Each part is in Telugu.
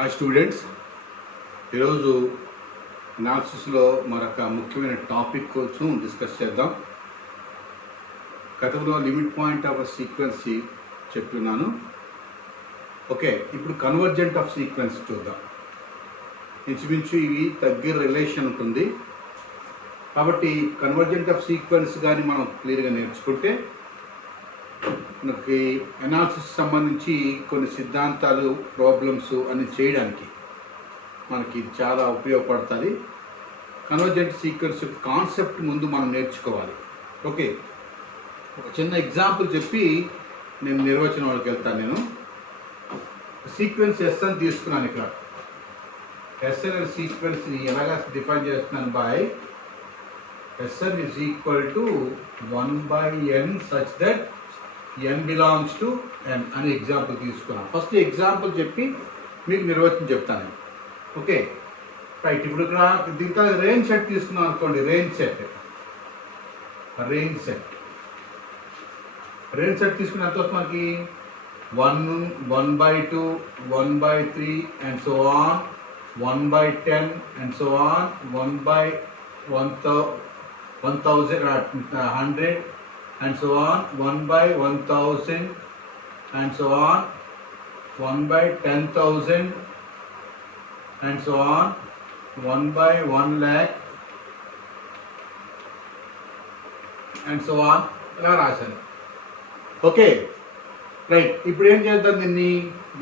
ఆ స్టూడెంట్స్ ఈరోజు అనాలిసిస్లో మరొక ముఖ్యమైన టాపిక్ కోసం డిస్కస్ చేద్దాం. గతంలో లిమిట్ పాయింట్ ఆఫ్ సీక్వెన్స్ చెప్తున్నాను. ఓకే, ఇప్పుడు కన్వర్జెంట్ ఆఫ్ సీక్వెన్స్ చూద్దాం. ఇంచుమించు ఇవి దగ్గర రిలేషన్ ఉంటుంది కాబట్టి కన్వర్జెంట్ ఆఫ్ సీక్వెన్స్ కానీ మనం క్లియర్గా నేర్చుకుంటే మనకి అనాలిసిస్ సంబంధించి కొన్ని సిద్ధాంతాలు ప్రాబ్లమ్స్ అన్ని చేయడానికి మనకి చాలా ఉపయోగపడుతుంది. కన్వర్జెంట్ సీక్వెన్స్ కాన్సెప్ట్ ముందు మనం నేర్చుకోవాలి. ఓకే, ఒక చిన్న ఎగ్జాంపుల్ చెప్పి నేను నిర్వచనం వాళ్ళకి వెళ్తాను. నేను సీక్వెన్స్ ఎస్ అని తీసుకున్నాను. ఇక్కడ ఎస్ అనే సీక్వెన్స్ని ఎలాగా డిఫైన్ చేస్తున్నాను by Sn is equal to 1 by n such that n belongs to n అని ఎగ్జాంపుల్ తీసుకున్నాను. ఫస్ట్ ఎగ్జాంపుల్ చెప్పి మీకు నిర్వచనం చెప్తాను. ఓకే రైట్, ఇప్పుడు ఇక్కడ దీంతో రేంజ్ సెట్ తీసుకున్నాం అనుకోండి. రేంజ్ సెట్ తీసుకున్న ఎంత వస్తుంది మనకి? 1/2, 1/3 and so on, 1/10 and so on, 1/1000 100 and so on, 1/1000 and so on, 1/10,000 and so on, 1/1 lakh and so on ఇలా రాశాను. ఓకే రైట్, ఇప్పుడు ఏం చేద్దాం, దీన్ని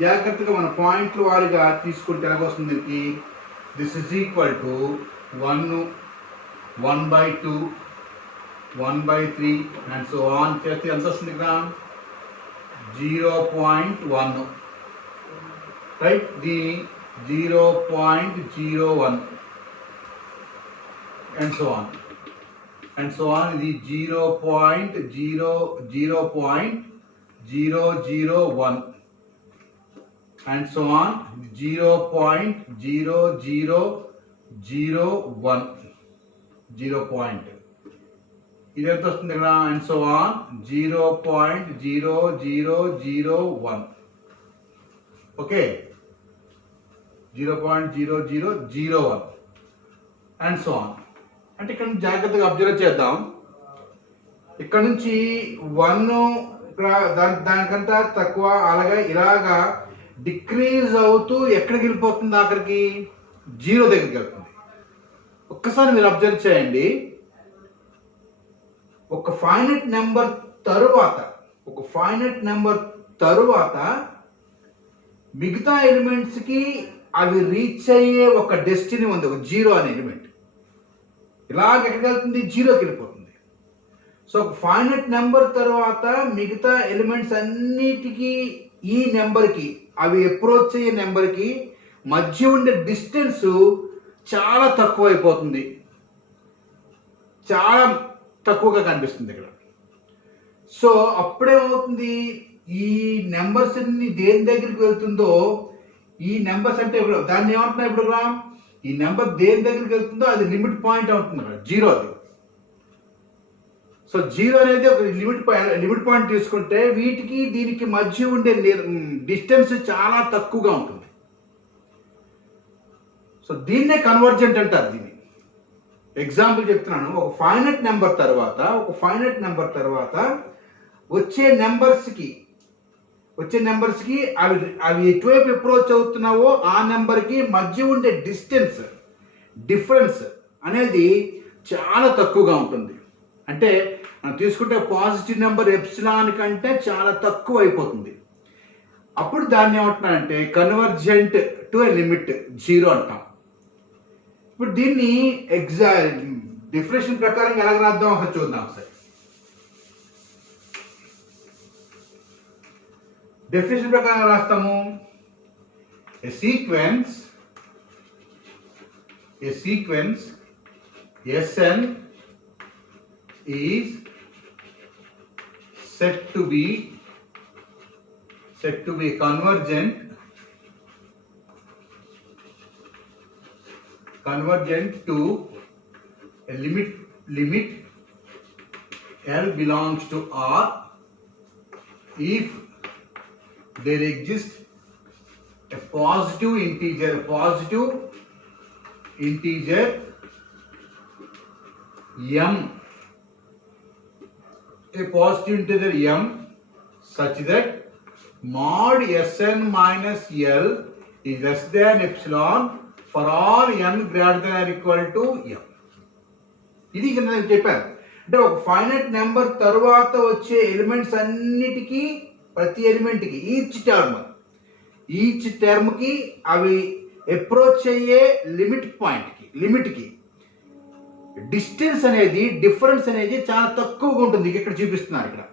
జాగ్రత్తగా మన పాయింట్లు వారిగా తీసుకుంటే ఎలాగొస్తుంది దీనికి? This is equal to 1/2, 1/3 and so on చేస్తే ఎంత వస్తుంది ఇక్కడ? 0.1 right, the 0.01 and so on ఇది 0.001 and so on 0.0001 0 పాయింట్ ఇది ఎంత వస్తుంది ఇక్కడ? And so on 0.0001. Okay, 0.0001 and so on. అంటే ఇక్కడ నుంచి జాగ్రత్తగా అబ్జర్వ్ చేద్దాం. ఇక్కడ నుంచి 1 దానికంటే తక్కువ, అలాగే ఇలాగా డిక్రీజ్ అవుతూ ఎక్కడికి వెళ్ళిపోతుంది? ఆఖరికి 0 దగ్గరికి వెళ్తుంది. ఒక్కసారి మీరు అబ్జర్వ్ చేయండి. ఒక ఫైనైట్ నెంబర్ తరువాత మిగతా ఎలిమెంట్స్కి అవి రీచ్ అయ్యే ఒక డెస్టినీ ఉంది, ఒక 0 అనే ఎలిమెంట్. ఇలాగ ఎక్కడికి వెళ్తుంది? 0కి వెళ్ళిపోతుంది. సో ఒక ఫైనైట్ నెంబర్ తర్వాత మిగతా ఎలిమెంట్స్ అన్నిటికీ ఈ నెంబర్కి, అవి అప్రోచ్ అయ్యే నెంబర్కి మధ్య ఉండే డిస్టెన్స్ చాలా తక్కువ అయిపోతుంది, చాలా తక్కువగా కనిపిస్తుంది ఇక్కడ. సో అప్పుడేమవుతుంది? ఈ నెంబర్స్ అన్ని దేని దగ్గరికి వెళ్తుందో, ఈ నెంబర్స్ అంటే ఇప్పుడు దాన్ని ఏమంటున్నా, ఇప్పుడు ఈ నెంబర్ దేని దగ్గరికి వెళ్తుందో అది లిమిట్ పాయింట్ అవుతుంది అక్కడ, 0 అది. సో 0 అనేది ఒక లిమిట్ పాయింట్ తీసుకుంటే వీటికి దీనికి మధ్య ఉండే డిస్టెన్స్ చాలా తక్కువగా ఉంటుంది. సో దీన్నే కన్వర్జెంట్ అంటారు. దీన్ని ఎగ్జాంపుల్ చెప్తున్నాను. ఒక ఫైనైట్ నెంబర్ తర్వాత వచ్చే నెంబర్స్కి అవి ఎటువైపు అప్రోచ్ అవుతున్నావో ఆ నెంబర్కి మధ్య ఉండే డిఫరెన్స్ అనేది చాలా తక్కువగా ఉంటుంది. అంటే మనం తీసుకుంటే పాజిటివ్ నెంబర్ ఎప్సిలాన్ కంటే చాలా తక్కువ అయిపోతుంది. అప్పుడు దాన్ని ఏమంటున్నారంటే కన్వర్జెంట్ టు ఏ లిమిట్ 0 అంటాం. ఇప్పుడు దీన్ని డెఫినేషన్ ప్రకారం ఎలా రాద్దాం ఒకసారి చూద్దాం. డెఫినేషన్ ప్రకారం రాస్తాము. ఏ sequence Sn is said to be convergent to a limit L belongs to R if there exists a positive integer m, a positive integer m such that mod Sn minus L is less than epsilon for all n greater than or equal to m. ఇది కింద నేను చెప్పాను. అంటే ఒక ఫైనైట్ నెంబర్ తర్వాత వచ్చే ఎలిమెంట్స్ అన్నిటికీ ప్రతి ఎలిమెంట్కి ఈచ్ టర్మ్కి అవి అప్రోచ్ అయ్యే లిమిట్కి డిస్టెన్స్ అనేది డిఫరెన్స్ అనేది చాలా తక్కువగా ఉంటుంది. ఇక్కడ చూపిస్తున్నారు ఇక్కడ.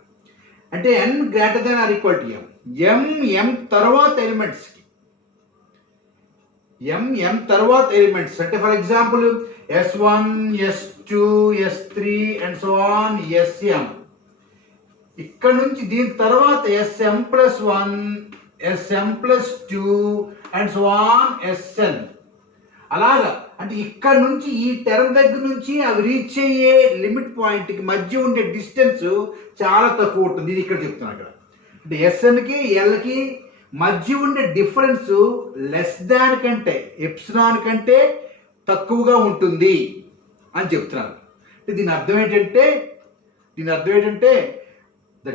అంటే n greater than or equal to m తర్వాత ఎలిమెంట్స్కి m తర్వాత ఎలిమెంట్స్ అంటే for example s1 s2 s3 and so on sm. ఇక్కడ నుంచి దీని తర్వాత sm+1 sm+2 and so on sn. అలాగా అంటే ఇక్కడ నుంచి ఈ టర్మ్ దగ్గర నుంచి అవి రీచ్ అయ్యే లిమిట్ పాయింట్కి మధ్య ఉండే డిస్టెన్స్ చాలా తక్కువ ఉంటుంది. ఇది ఇక్కడ చెప్తున్నాను ఇక్కడ. అంటే ఎస్ఎన్కి ఎల్కి మధ్య ఉండే డిఫరెన్స్ లెస్ దాన్ కంటే ఎప్సిలాన్ కంటే తక్కువగా ఉంటుంది అని చెప్తున్నాను. అంటే దీని అర్థం ఏంటంటే the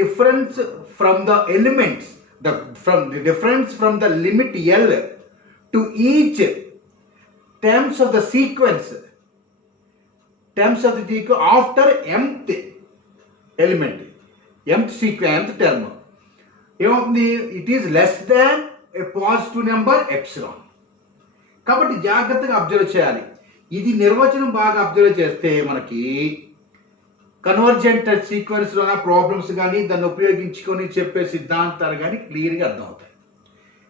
difference from the elements from the limit L to each terms of the sequence after mth element, mth term ఏమవుతుంది? It is less than A positive number epsilon. కాబట్టి జాగ్రత్తగా అబ్జర్వ్ చేయాలి. ఇది నిర్వచనం బాగా అబ్జర్వ్ చేస్తే మనకి కన్వర్జెంట్ సీక్వెన్స్లోన ప్రాబ్లమ్స్ కానీ దాన్ని ఉపయోగించుకొని చెప్పే సిద్ధాంతాలు కానీ క్లియర్గా అర్థమవుతాయి.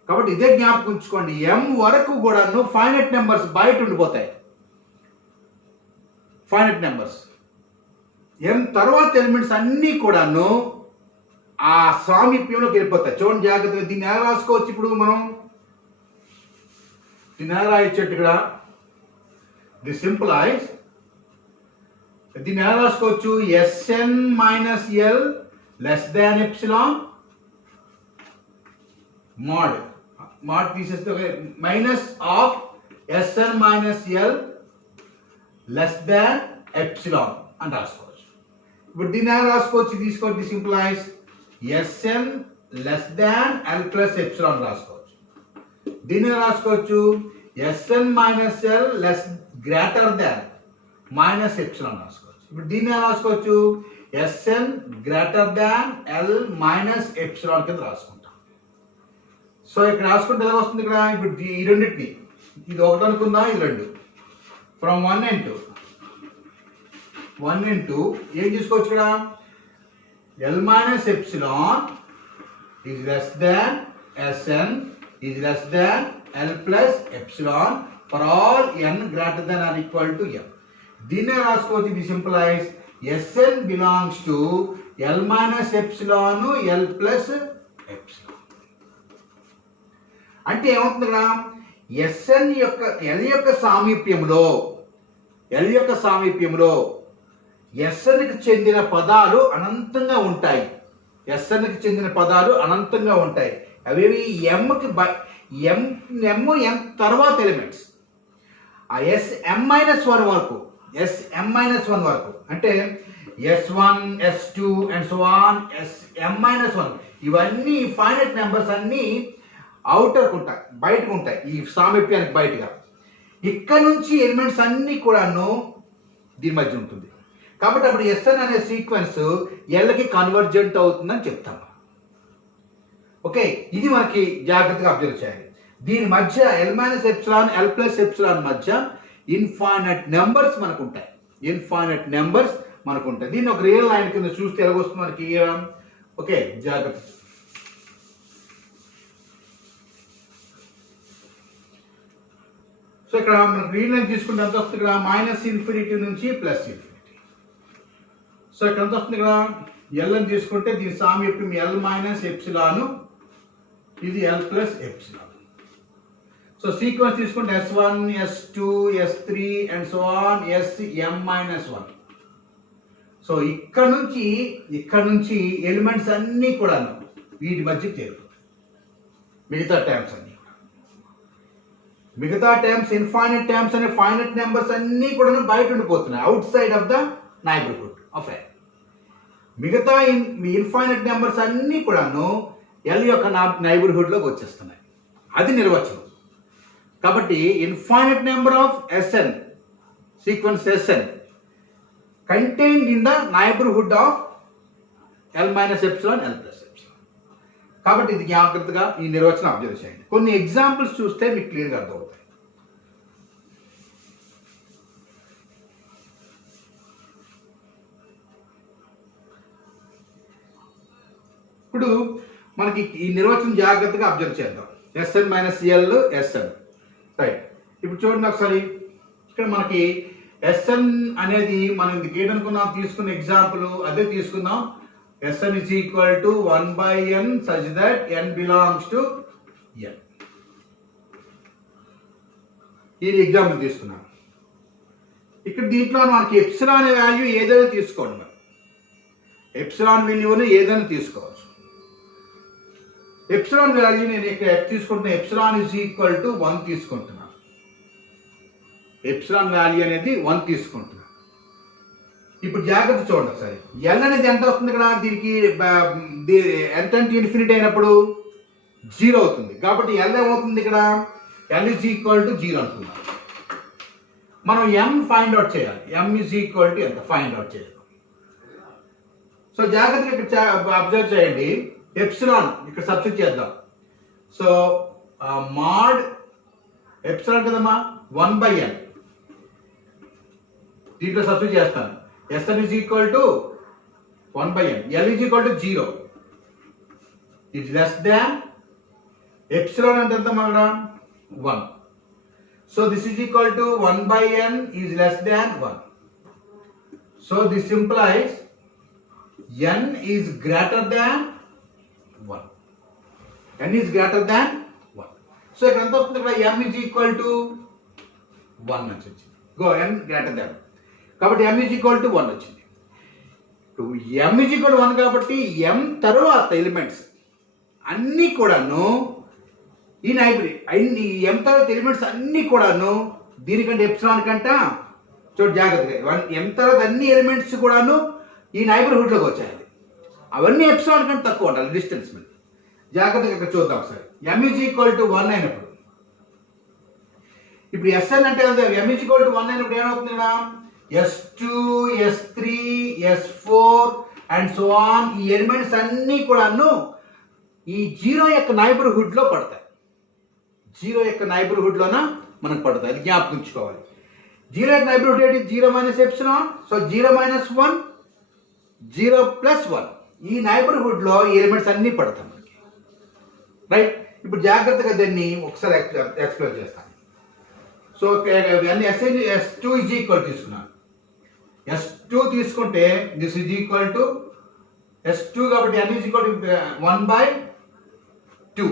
కాబట్టి ఇదే జ్ఞాపకం ఉంచుకోండి. m వరకు కూడాను ఫైనైట్ నెంబర్స్ బయట ఉండిపోతాయి. ఫైనైట్ నెంబర్స్ m తర్వాత ఎలిమెంట్స్ అన్నీ కూడాను ఆ సామీప్యంలోకి వెళ్ళిపోతాయి. చూడండి జాగ్రత్తగా. దీన్ని ఎలా రాసుకోవచ్చు? ఇప్పుడు మనం దీన్ని ఎలా రాయొచ్చు? ఇక్కడ ది సింప్లైజ్. దీన్ని ఎలా రాసుకోవచ్చు? Sn minus L less than epsilon mod తీసేస్తే minus of Sn minus L less than epsilon అని రాసుకోవచ్చు. ఇప్పుడు దీన్ని ఎలా రాసుకోవచ్చు? తీసుకోండి. సింప్లైజ్ Sn less than L plus epsilon రాసుకోవచ్చు. దీన్ని రాసుకోవచ్చు Sn minus L less greater than minus epsilon రాసుకోవచ్చు. ఇప్పుడు దీన్ని రాసుకోవచ్చు Sn greater than L minus epsilon కింద రాసుకుంటాం. సో ఇక్కడ రాసుకుంటే ఎలా వస్తుంది? ఇక్కడ ఇప్పుడు ఈ రెండింటిని, ఇది ఒకటి అనుకుందాం, ఇది రెండు. ఫ్రమ్ 1 and 2 ఏం తీసుకోవచ్చు? ఇక్కడ L minus epsilon is less than Sn is less than L plus epsilon for all n greater than or equal to m. దీన్నే రాసుకోవచ్చు. ఇది సింప్లైజ్ Sn belongs to L minus epsilon L plus epsilon. అంటే ఏమవుతుంది? ఎల్ యొక్క సామీప్యంలో ఎస్ఎన్కి చెందిన పదాలు అనంతంగా ఉంటాయి. అవేవి m తర్వాత ఎలిమెంట్స్ ఆ m-1 వరకు అంటే s1 s2 and so on m-1 ఇవన్నీ ఫైనైట్ నెంబర్స్ అన్నీ అవుటర్కి ఉంటాయి, బయటకు ఉంటాయి, ఈ సామీప్యానికి బయటగా. ఇక్కడ నుంచి ఎలిమెంట్స్ అన్నీ కూడాను దీని మధ్య ఉంటుంది. కాబట్టి అప్పుడు Sn అనే సీక్వెన్స్ ఎల్కి కన్వర్జెంట్ అవుతుందని చెప్తాము. ఓకే, ఇది మనకి జాగ్రత్తగా అబ్జర్వ్ చేయాలి. దీని మధ్య L minus epsilon L plus epsilon మధ్య ఇన్ఫైనైట్ నెంబర్స్ మనకు ఉంటాయి. దీన్ని ఒక రియల్ లైన్ కింద చూస్తే ఎలాగొస్తుంది మనకి? ఓకే, జాగ్రత్త. సో ఇక్కడ మనకు రియల్ లైన్ తీసుకుంటే ఎంత వస్తుంది? ఇక్కడ -∞ నుంచి +∞. సో ఇక్కడ ఎంత వస్తుంది? ఇక్కడ ఎల్ అని తీసుకుంటే దీని సామీప్యం ఎల్ మైనస్ ఎప్సిలాన్, ఇది L plus epsilon. So sequence తీసుకుంటే S1 S2 S3 and so on Sm-1. So ఇక్కడ నుంచి ఎలిమెంట్స్ అన్నీ కూడా వీటి మధ్య చేరుతాయి. మిగతా టర్మ్స్ అన్నీ, మిగతా టర్మ్స్ ఇన్ఫైనైట్ టర్మ్స్ అనే ఫైనైట్ నెంబర్స్ అన్నీ కూడా బయట ఉండిపోతున్నాయి, outside of the neighbourhood of L. మిగతా ఇన్ఫైనైట్ నెంబర్స్ అన్నీ కూడాను ఎల్ యొక్క నైబర్హుడ్లోకి వచ్చేస్తున్నాయి. అది నిర్వచనం. కాబట్టి infinite number of S N sequence S N contained in the neighbourhood of L minus epsilon L plus epsilon. కాబట్టి ఇది జాగ్రత్తగా ఈ నిర్వచనం అబ్జర్వ్ చేయండి. కొన్ని ఎగ్జాంపుల్స్ చూస్తే మీకు క్లియర్గా అర్థమవుతాయి. ఇప్పుడు మనకి ఈ నిర్వచనం జాగ్రత్తగా అబ్జర్వ్ చేద్దాం. S N minus L S N, right. ఇప్పుడు చూడండి ఒకసారి, ఇక్కడ మనకి ఎస్ఎన్ అనేది మనం గీయనుకున్నాం, తీసుకున్న ఎగ్జాంపుల్ అదే తీసుకుందాం. Sn is equal to 1 by n such that n belongs to n. ఈ ఎగ్జాంపుల్ తీసుకున్నాం. ఇక్కడ దీంట్లో మనకి ఎప్సిలాన్ అనే వాల్యూ ఏదైనా తీసుకోండి, మరి ఎప్సిలాన్ విలువను ఏదైనా తీసుకోవచ్చు. ఎప్సిలాన్ వాల్యూ నేను ఇక్కడ తీసుకుంటున్నా, ఎప్సిలాన్ ఇస్ ఈక్వల్ టు 1 తీసుకుంటున్నాను. ఎప్సిలాన్ వాల్యూ అనేది 1 తీసుకుంటున్నాను. ఇప్పుడు జాగ్రత్త చూడండి ఒకసారి, ఎల్ అనేది ఎంత వస్తుంది ఇక్కడ, దీనికి ఎంత అంటే ఇన్ఫినిటీ అయినప్పుడు 0 అవుతుంది. కాబట్టి ఎల్ ఏమవుతుంది ఇక్కడ, ఎల్ ఈజ్ ఈక్వల్ టు 0 అనుకున్నాం. మనం ఎం ఫైండ్ అవుట్ చేయాలి. ఎం ఈజ్ ఈక్వల్ టు ఎంత ఫైండ్ అవుట్ చేయాలి. సో జాగ్రత్తగా ఇక్కడ అబ్జర్వ్ చేయండి, ఎప్సిలాన్ ఇక్కడ సబ్స్టిట్యూట్ చేద్దాం. సో మాడ్ ఎప్సిలాన్ కదమ్మా 1 by n, దీంట్లో సబ్స్టిట్యూట్ చేస్తాను. Sn is equal to 1 by n. L is equal to 0. It's less than epsilon and the 1. So this is equal to 1 by n is less than 1. So this implies n is greater than 1. N is greater than 1. So m is equal to 1. Go n greater than. కాబట్టి m is equal to 1 వచ్చింది. m is equal to 1 కాబట్టి m తర్వాత ఎలిమెంట్స్ అన్నీ కూడాను ఈ m తర్వాత ఎలిమెంట్స్ అన్నీ కూడాను దీనికంటే ఎప్సిలాన్ కంట చూడు జాగ్రత్తగా, m తర్వాత అన్ని ఎలిమెంట్స్ కూడాను ఈ నైబర్హుడ్లోకి వచ్చాయి. అవన్నీ ఎప్సిలాన్ కంటే తక్కువ ఉండాలి డిస్టెన్స్ మీద. జాగ్రత్తగా ఇక్కడ చూద్దాం ఒకసారి. m is equal to 1 అయినప్పుడు, ఇప్పుడు Sn అంటే m is equal to 1 అయినప్పుడు ఏమవుతుంది కదా, S2, S3, S4 and so on ఈ ఎలిమెంట్స్ అన్నీ కూడాను ఈ 0 యొక్క నైబర్హుడ్లో పడతాయి. 0 యొక్క నైబర్హుడ్లోన మనకు పడతాయి, అది జ్ఞాపకించుకోవాలి. 0 యొక్క నైబర్హుడ్ ఏంటి, 0 minus epsilon. So 0 minus 1, 0 plus 1, ఈ నైబర్హుడ్లో ఈ ఎలిమెంట్స్ అన్నీ పడతాయి మనకి, రైట్. ఇప్పుడు జాగ్రత్తగా దాన్ని ఒకసారి ఎక్స్ప్లెయిన్ చేస్తాను. సో S2 ఈజ్ ఈక్వల్ తీసుకున్నాను. S2 తీసుకుంటే this is equal to S2 కాబట్టి n is equal to 1 by 2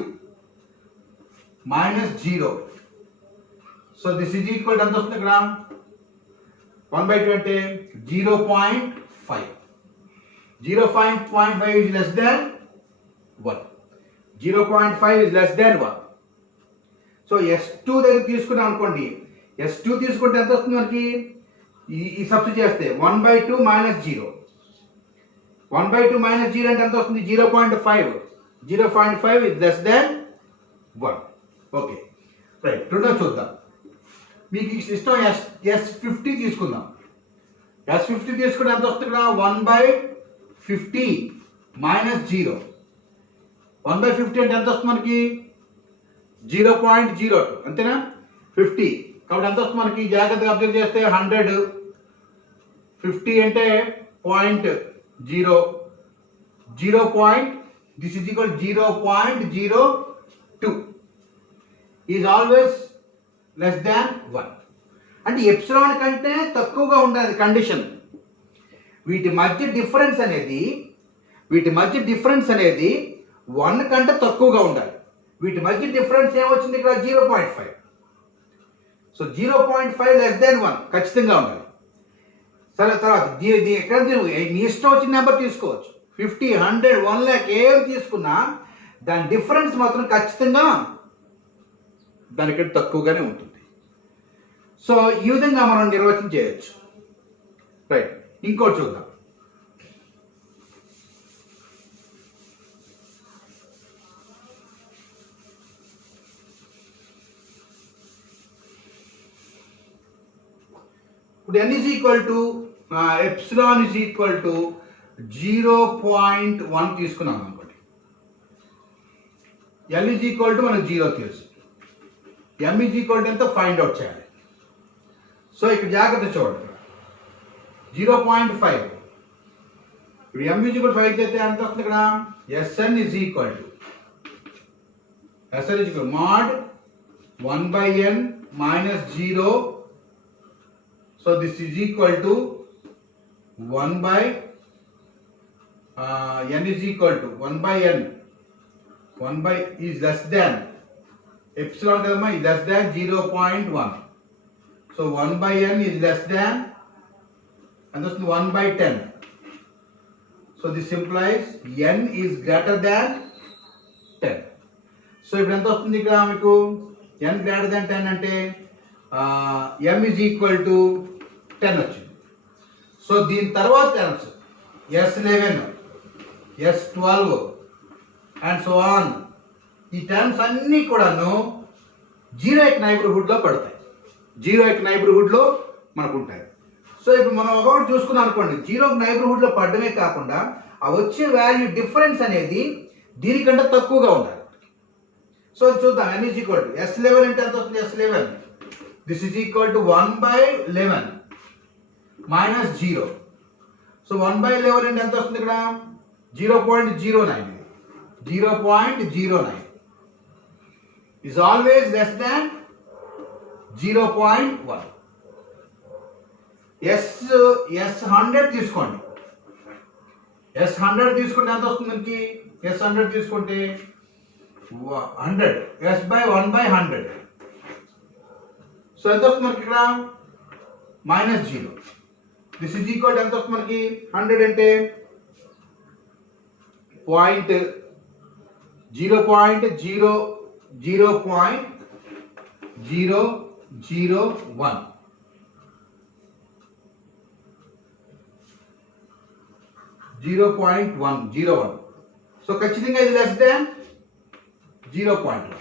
minus 0. So this is equal to ఎంత వస్తుంది ఇక్కడ, 1 by 2 అంటే 0.5. 0.5 is less than 1. 0.5 is less than 1. So S2 దగ్గర తీసుకున్నాం అనుకోండి, S2 తీసుకుంటే ఎంత వస్తుంది మనకి, ఈ సబ్స్టిట్యూట్ చేస్తే 1 by 2 మైనస్ 0. 1 by 2 మైనస్ 0 అంటే ఎంత వస్తుంది, 0.5. 0.5 is less than 1. Okay, right. రెండో చూద్దాం. మీకు ఇష్టం S50 తీసుకుందాం. S50 తీసుకుంటే ఎంత వస్తుంది ఇక్కడ, 1 by 50 మైనస్ 0. 1 by 50 అంటే ఎంత వస్తుంది మనకి, 0.02 అంతేనా, 50. కాబట్టి ఎంత వస్తుంది మనకి, జాగ్రత్తగా అబ్జర్వ్ చేస్తే 100. 50 అంటే 0.0. This is equal to 0.02 is always less than 1. అంటే ఎప్సిలాన్ కంటే తక్కువగా ఉండాలి కండిషన్. వీటి మధ్య డిఫరెన్స్ అనేది 1 కంటే తక్కువగా ఉండాలి. వీటి మధ్య డిఫరెన్స్ ఏమొచ్చింది ఇక్కడ, 0.5. సో 0.5 లెస్ దాన్ 1 ఖచ్చితంగా ఉండాలి. సరే, తర్వాత ఎక్కడ నీ ఇష్టం వచ్చిన నెంబర్ తీసుకోవచ్చు. 50, 100, 1 lakh ఏం తీసుకున్నా దాని డిఫరెన్స్ మాత్రం ఖచ్చితంగా దానికంటే తక్కువగానే ఉంటుంది. సో ఈ విధంగా మనం నిర్వచనం చేయొచ్చు. రైట్, ఇంకోటి చూద్దాం. ఇప్పుడు n is equal to epsilon is equal to 0.1 తీసుకున్నాం అనుకోండి. L ఈజ్ ఈక్వల్ టు మనకు 0 తెలుసు. M ఈజ్ ఈక్వల్ టు ఎంత ఫైండ్ అవుట్ చేయాలి. సో ఇక్కడ జాగ్రత్త చూడండి, 0.5. ఇప్పుడు M ఈజ్ ఈక్వల్ 5 అయితే ఎంత వస్తుంది ఇక్కడ? Sn is equal to mod 1/n minus 0. So this is equal to 1 by n is equal to 1 by n. 1 by is less than epsilon gamma is less than 0.1. So 1 by n is less than, and this is 1 by 10. So this implies n is greater than 10. So if ఎంత వస్తుంది ఇక్కడ మీకు n greater than 10 అంటే m is equal to 10 వచ్చింది. సో దీని తర్వాత terms S11, S12 and so on, ఈ టర్మ్స్ అన్నీ కూడాను 0 యొక్క నైబర్హుడ్లో పడతాయి. 0 యొక్క నైబర్హుడ్లో మనకు ఉంటాయి. సో ఇప్పుడు మనం ఒకటి చూసుకున్నాం అనుకోండి, 0 నైబర్హుడ్లో పడడమే కాకుండా ఆ వచ్చే వాల్యూ డిఫరెన్స్ అనేది దీనికంటే తక్కువగా ఉండాలి. సో చూద్దాం. n is equal to S11 అంటే ఎంత వస్తుంది? S11 this is equal to 1/11 minus 0. So 1/11 అంటే ఎంత వస్తుంది ఇక్కడ? 0.09. 0.09 is always less than 0.1. S100 తీసుకోండి. S100 తీసుకుంటే ఎంత వస్తుంది మనకి? S100 తీసుకుంటే 100. S/1/100. సో ఎంత వస్తుంది మనకి ఇక్కడ? -0. దిస్ ఈజ్ ఈక్వల్ ఎంత వస్తుంది మనకి? 100 అంటే 0.001. 0.101. సో ఖచ్చితంగా ఇది లెస్ దాన్ 0.1.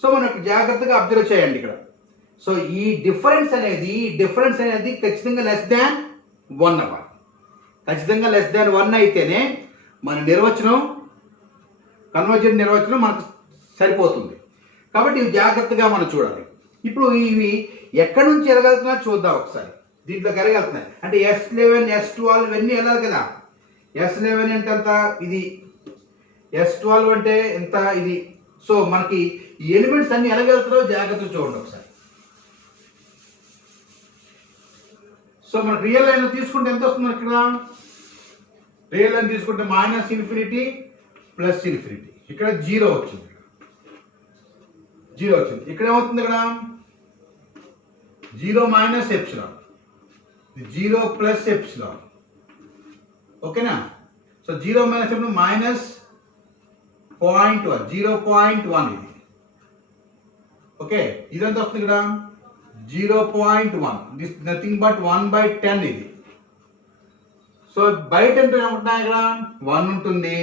సో మనకు జాగ్రత్తగా అబ్జర్వ్ చేయండి ఇక్కడ. సో ఈ డిఫరెన్స్ అనేది ఖచ్చితంగా లెస్ దాన్ 1 అవ్వాలి. ఖచ్చితంగా లెస్ దాన్ 1 అయితేనే మన నిర్వచనం, కన్వర్జెంట్ నిర్వచనం మనకు సరిపోతుంది. కాబట్టి ఇవి జాగ్రత్తగా మనం చూడాలి. ఇప్పుడు ఇవి ఎక్కడి నుంచి ఎరగలుగుతున్నా చూద్దాం ఒకసారి. దీంట్లో ఎరగలుగుతున్నాయి అంటే S11, S12 ఇవన్నీ వెళ్ళాలి కదా. S11 అంటే ఎంత? ఇది. S12 అంటే ఎంత? ఇది. సో మనకి ఈ ఎలిమెంట్స్ అన్ని ఎలాగెళ్తున్నాయో జాగ్రత్తగా చూడండి ఒకసారి. సో మనకు రియల్ లైన్ తీసుకుంటే ఎంత వస్తుంది ఇక్కడ? రియల్ లైన్ తీసుకుంటే -∞ +∞. ఇక్కడ 0 వచ్చింది. 0 వచ్చింది. ఇక్కడ ఏమవుతుంది? ఇక్కడ 0 మైనస్ ఎప్సిలాన్, 0 ప్లస్ ఎప్సిలాన్. ఓకేనా? సో 0 మైనస్ -0.1, 0.1 ఇది. ఓకే, ఇదంతా వస్తుంది ఇక్కడ 0.1. దిస్ నథింగ్ బట్ 1/10 ఇది. సో బయట అంటే ఏముంటున్నాయి? ఇక్కడ 1 ఉంటుంది,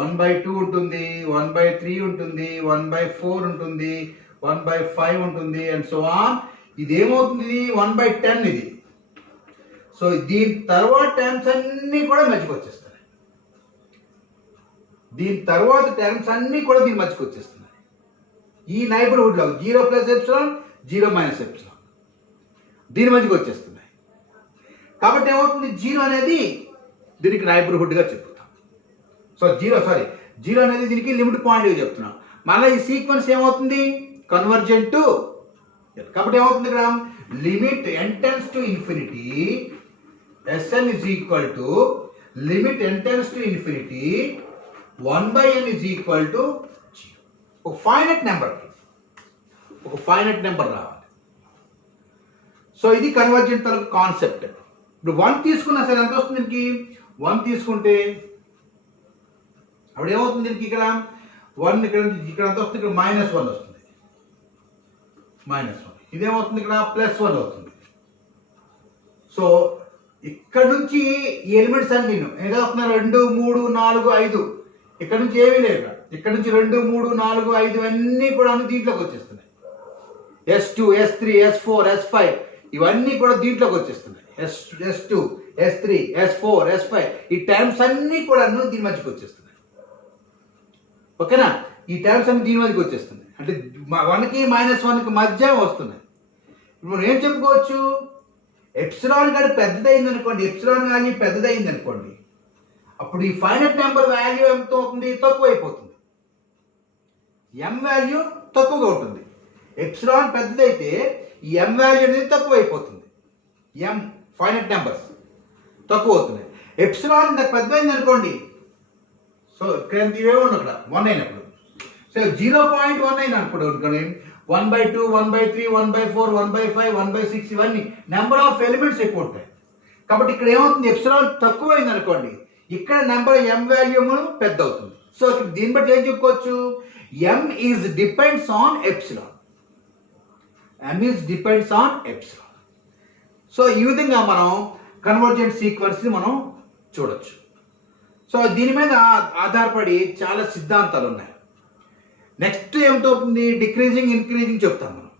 1/2 ఉంటుంది, 1/3 ఉంటుంది, 1/4 ఉంటుంది, 1/5 ఉంటుంది అండ్ సో ఆన్. ఇది ఏమవుతుంది? 1/10 ఇది. సో దీని తర్వాత టర్మ్స్ అన్నీ కూడా మధ్యకి వచ్చేస్తాయి. దీని తర్వాత టర్మ్స్ అన్నీ కూడా దీని మధ్యకి వచ్చేస్తున్నాయి. ఈ నైబర్హుడ్లో 0 ప్లస్ ఎప్సిలాన్, 0 మైనస్ ఎప్సిలాన్ దీని మధ్యకి వచ్చేస్తున్నాయి. కాబట్టి ఏమవుతుంది? 0 అనేది దీనికి నైబర్హుడ్గా చెప్తాం. సో 0 అనేది దీనికి లిమిట్ పాయింట్గా చెప్తున్నాం. మళ్ళీ ఈ సీక్వెన్స్ ఏమవుతుంది? కన్వర్జెంట్. కాబట్టి ఏమవుతుంది ఇక్కడ? Limit n tends to infinity Sn is equal to limit n tends to infinity 1/n is equal to 0. ఒక ఫైనైట్ నెంబర్ రావాలి. సో ఇది కన్వర్జెంట్ కాన్సెప్ట్. ఇప్పుడు 1 తీసుకున్నా సరే ఎంత వస్తుంది? దీనికి 1 తీసుకుంటే అప్పుడు ఏమవుతుంది దీనికి ఇక్కడ 1 ఇక్కడ నుంచి ఇక్కడ ఎంత వస్తుంది, ఇక్కడ -1 వస్తుంది, -1. ఇదేమవుతుంది ఇక్కడ +1 అవుతుంది. సో ఇక్కడ నుంచి ఈ ఎలిమెంట్స్ అన్ని ఏదో వస్తున్నారు 2 3 4 5, ఇక్కడ నుంచి ఏమీ లేవు. ఇక్కడ నుంచి 2 3 4 5 అన్నీ కూడా దీంట్లోకి వచ్చేస్తున్నాయి. S2 S3 S4 S5 ఇవన్నీ కూడా దీంట్లోకి వచ్చేస్తున్నాయి. S2 S3 S4 S5 ఈ టర్మ్స్ అన్నీ కూడా దీని మధ్యకి వచ్చేస్తున్నాయి. ఓకేనా, ఈ టర్మ్స్ అన్ని దీని మధ్యకి వచ్చేస్తున్నాయి. అంటే 1కి -1కి మధ్య వస్తున్నాయి. ఇప్పుడు మనం ఏం చెప్పుకోవచ్చు, ఎప్సిలాన్ కానీ పెద్దదైంది అనుకోండి, ఎప్సిలాన్ వాల్యూ పెద్దదైంది అనుకోండి, అప్పుడు ఈ ఫైనైట్ నెంబర్ వాల్యూ ఎంత అవుతుంది, తక్కువ అయిపోతుంది. m వాల్యూ తక్కువగా ఉంటుంది. ఎప్సిలాన్ పెద్దదైతే ఈ m వాల్యూ అనేది తక్కువ అయిపోతుంది. m ఫైనైట్ నెంబర్స్ తక్కువ అవుతున్నాయి. ఎప్సిలాన్ పెద్దదైంది అనుకోండి, సో ఇక్కడ ఇవేమో అక్కడ 1 అయినప్పుడు, సో 0.1 అయిన అనుకోండి, 1/2 1/3 1/4 1/5 1/6 ఇవన్నీ నెంబర్ ఆఫ్ ఎలిమెంట్స్ ఎక్కువ ఉంటాయి. కాబట్టి ఇక్కడ ఏమవుతుంది, ఎప్సిలాన్ తక్కువ అయింది అనుకోండి, ఇక్కడ నెంబర్ m వాల్యూ పెద్ద అవుతుంది. సో ఇక్కడ దీన్ని బట్టి ఏం చెప్పుకోవచ్చు, m is depends on epsilon. m is depends on epsilon. So ఈ విధంగా మనం కన్వర్జెంట్ సీక్వెన్స్ని మనం చూడొచ్చు. సో దీని మీద ఆధారపడి చాలా సిద్ధాంతాలు ఉన్నాయి. నెక్స్ట్ ఏమిటవుతుంది, డిక్రీజింగ్ ఇంక్రీజింగ్ చెప్తాం మనం.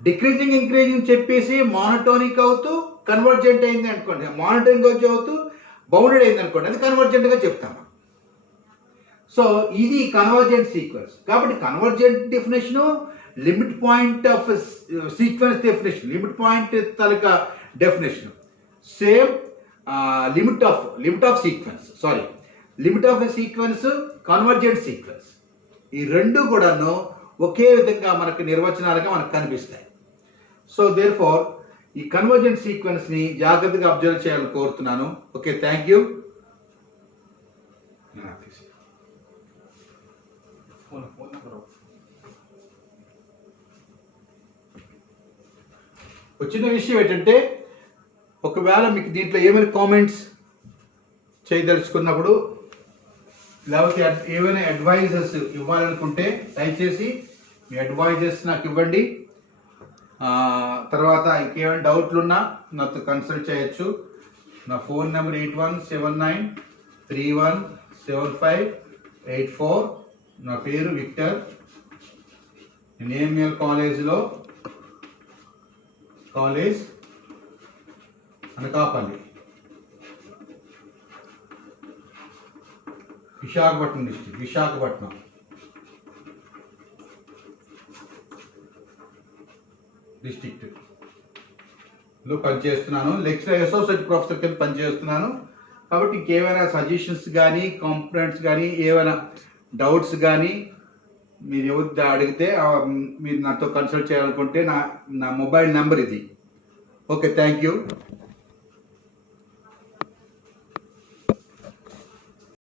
డిక్రీజింగ్ ఇంక్రీజింగ్ చెప్పేసి మోనోటోనిక్ అవుతూ కన్వర్జెంట్ అయింది అనుకోండి, మోనోటోనిక్ అవుతూ బౌండెడ్ అయింది అనుకోండి, అది కన్వర్జెంట్గా చెప్తాం. సో ఇది కన్వర్జెంట్ సీక్వెన్స్. కాబట్టి convergent definition, limit point of sequence definition, limit point taluka definition same. Limit of sequence, convergent sequence, ఈ రెండు కూడాను ఒకే విధంగా మనకు నిర్వచనాలుగా మనకు కనిపిస్తాయి. సో దేర్ ఫార్ ఈ కన్వర్జెంట్ సీక్వెన్స్ని జాగ్రత్తగా అబ్జర్వ్ చేయాలని కోరుతున్నాను. Okay, thank you. వచ్చిన విషయం ఏంటంటే, ఒకవేళ మీకు దీంట్లో ఏమైనా కామెంట్స్ చేయదలుచుకున్నప్పుడు, లేకపోతే ఏమైనా అడ్వైజెస్ ఇవ్వాలనుకుంటే దయచేసి మీ అడ్వైజెస్ నాకు ఇవ్వండి. తర్వాత ఇంకేమైనా డౌట్లు ఉన్నా నాతో కన్సల్ట్ చేయొచ్చు. నా ఫోన్ నెంబర్ 8179317584. నా పేరు విక్టర్. నేను ఏఎంఎల్ కాలేజ్ అనకాపల్లి, విశాఖపట్నం డిస్ట్రిక్ట్లో పనిచేస్తున్నాను. లెక్చరర్ అసోసియేట్ ప్రొఫెసర్ కింద పనిచేస్తున్నాను. కాబట్టి ఇంకేమైనా సజెషన్స్ కానీ, కాంప్లైంట్స్ కానీ, ఏమైనా డౌట్స్ కానీ మీరు ఎవరు అడిగితే మీరు నాతో కన్సల్ట్ చేయాలనుకుంటే నా మొబైల్ నెంబర్ ఇది. Okay, thank you.